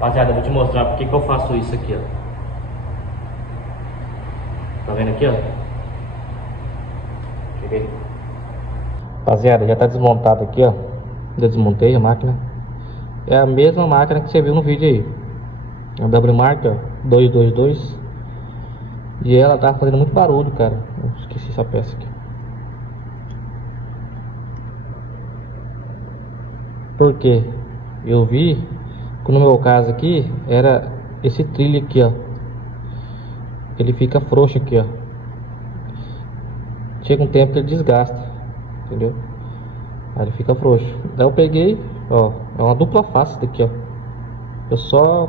Rapaziada, eu vou te mostrar porque que eu faço isso aqui, ó. Tá vendo aqui, ó? Cheguei. Rapaziada, já tá desmontado aqui, ó. Já desmontei a máquina. É a mesma máquina que você viu no vídeo aí. A W Mark, ó, 222. E ela tá fazendo muito barulho, cara. Eu esqueci essa peça aqui. Por quê? Eu vi que no meu caso aqui era esse trilho aqui, ó. Ele fica frouxo aqui, ó. Chega um tempo que ele desgasta, entendeu? Aí ele fica frouxo. Daí eu peguei, ó, é uma dupla face daqui, ó. Eu só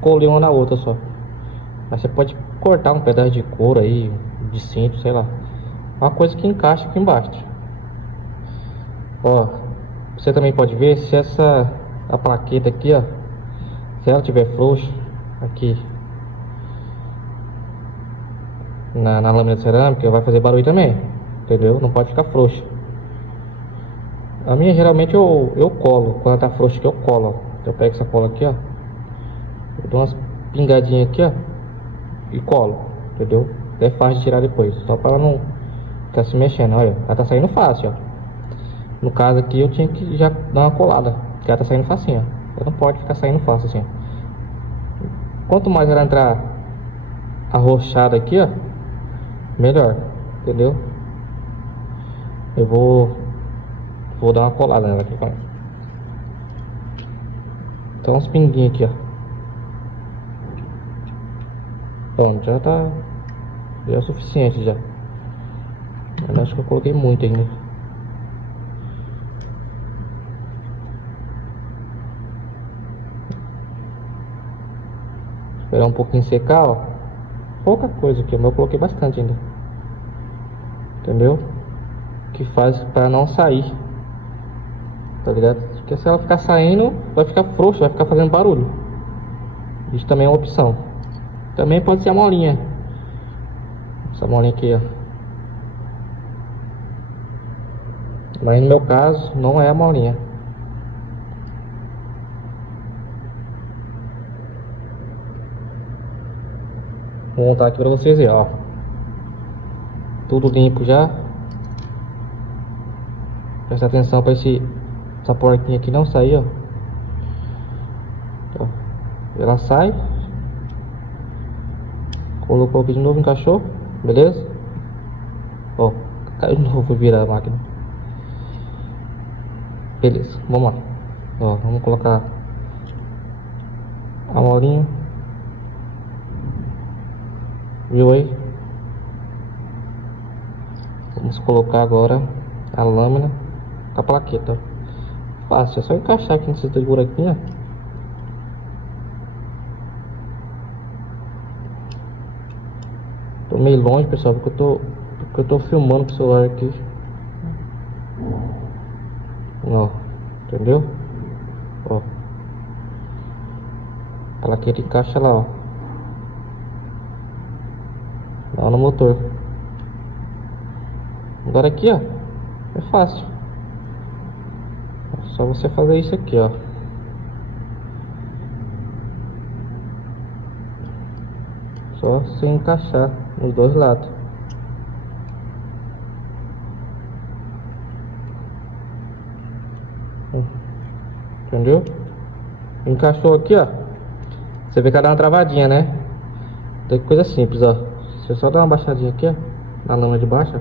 colei uma na outra só. Mas você pode cortar um pedaço de couro aí, de cinto, sei lá. Uma coisa que encaixa aqui embaixo. Ó, você também pode ver se a plaqueta aqui, ó, se ela tiver frouxa aqui na lâmina de cerâmica, vai fazer barulho também, entendeu? Não pode ficar frouxa. A minha geralmente eu colo, quando ela tá frouxa que eu colo, ó. Eu pego essa cola aqui, ó, eu dou umas pingadinhas aqui, ó, e colo, entendeu? É fácil de tirar depois, só para ela não ficar se mexendo. Olha, ela tá saindo fácil, ó. No caso aqui eu tinha que já dar uma colada, porque ela tá saindo facinho, ó. Ela não pode ficar saindo fácil assim, ó. Quanto mais ela entrar arrochada aqui, ó, melhor, entendeu? Eu vou dar uma colada nela aqui, ó. Então uns pinguinhos aqui, ó. Pronto, já é o suficiente já. Eu acho que eu coloquei muito ainda. Esperar um pouquinho secar, ó. Pouca coisa aqui, mas eu coloquei bastante ainda. Entendeu? Que faz para não sair. Tá ligado? Porque se ela ficar saindo, vai ficar frouxo, vai ficar fazendo barulho. Isso também é uma opção. Também pode ser a molinha. Essa molinha aqui, ó. Mas no meu caso, não é a molinha. Vou montar aqui pra vocês verem, ó. Tudo limpo já. Presta atenção pra essa porquinha aqui não sair, ó. Ó. Ela sai. Colocou aqui de novo, encaixou. Beleza? Ó, caiu de novo, vou virar a máquina. Beleza, vamos lá. Ó, vamos colocar a molinha. Viu aí? Vamos colocar agora a lâmina com a plaqueta. Fácil, é só encaixar aqui nesses dois buraquinhos. Tô meio longe, pessoal, porque eu tô filmando com o celular aqui. Ó, entendeu? Ó, a plaqueta encaixa lá, ó. Lá no motor. Agora aqui, ó, é fácil. É só você fazer isso aqui, ó. Só você encaixar nos dois lados. Entendeu? Encaixou aqui, ó. Você vê que ela dá uma travadinha, né? Tem coisa simples, ó. Você só dá uma baixadinha aqui, ó, na lâmina de baixo,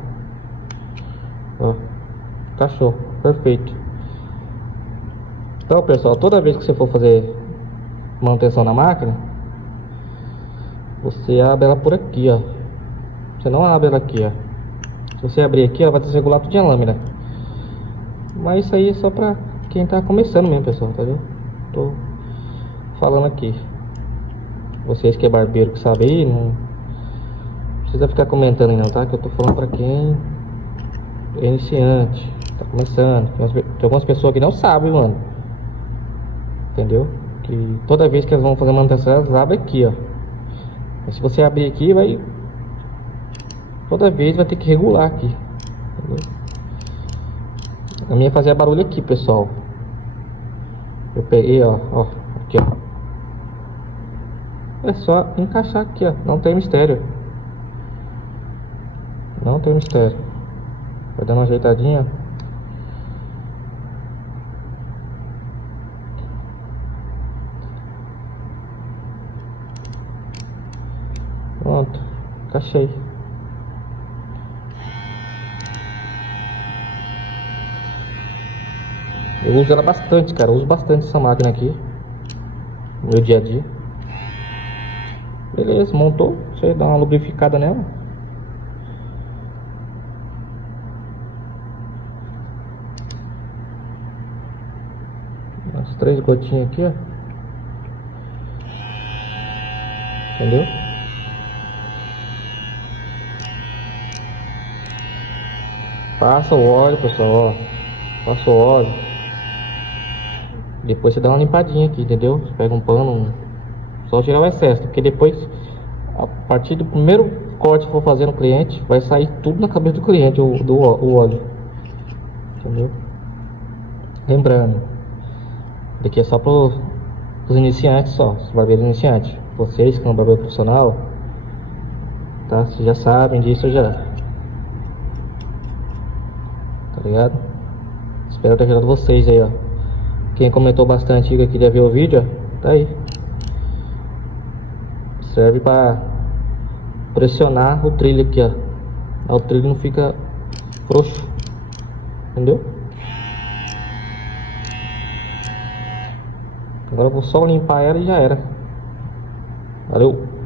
ó. Encaixou, perfeito. Então, pessoal, toda vez que você for fazer manutenção na máquina, você abre ela por aqui, ó. Você não abre ela aqui, ó. Se você abrir aqui, ela vai desregular tudo de lâmina. Mas isso aí é só pra quem tá começando mesmo, pessoal, tá vendo? Tô falando aqui. Vocês que é barbeiro que sabe aí, não precisa ficar comentando aí não, tá? Que eu tô falando pra quem é iniciante, tá começando. Tem algumas pessoas que não sabem, mano. Entendeu? Que toda vez que elas vão fazer manutenção, elas abrem aqui, ó. Mas se você abrir aqui, vai... Toda vez vai ter que regular aqui. Entendeu? A minha fazia barulho aqui, pessoal. Eu peguei, ó, aqui, ó. É só encaixar aqui, ó. Não tem mistério. Não tem mistério. Vai dando uma ajeitadinha. Pronto. Encaixei. Eu uso ela bastante, cara. Eu uso bastante essa máquina aqui no meu dia a dia. Beleza, montou. Você dá uma lubrificada nela. Umas 3 gotinhas aqui, ó. Entendeu? Passa o óleo, pessoal, ó. Passa o óleo. Depois você dá uma limpadinha aqui, entendeu? Você pega um pano, só tirar o excesso, porque depois, a partir do primeiro corte que for fazer no cliente, vai sair tudo na cabeça do cliente, o óleo. Entendeu? Lembrando, daqui é só para os iniciantes só, os barbeiros iniciantes. Vocês que são barbeiro profissional, tá? Vocês já sabem disso já. Tá ligado? Espero ter ajudado vocês aí, ó. Quem comentou bastante e queria ver o vídeo, ó, tá aí. Serve para pressionar o trilho aqui, ó. O trilho não fica frouxo. Entendeu? Agora eu vou só limpar ela e já era. Valeu!